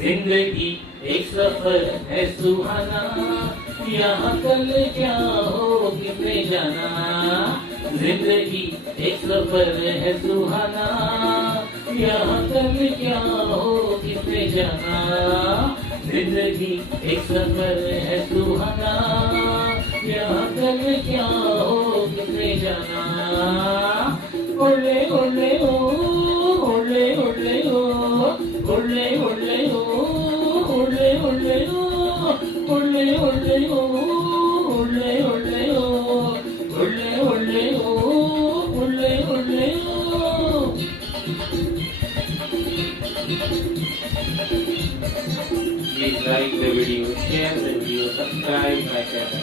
जिंदगी एक सफर है सुहाना, यहाँ कल क्या हो किसने जाना। जिंदगी एक सफर है सुहाना, यहाँ कल क्या हो किसने जाना। जिंदगी एक सफर है सुहाना, यहाँ कल क्या हो किसने जाना। ओले ओले ओ, ओले ओले ओ, ओले ओले ओ, ओले ओले ओ, ओले ओले ओ, ओले ओले ओ, ओले ओले ओ, ओले ओले ओ। Please like the video, share the video, subscribe my channel.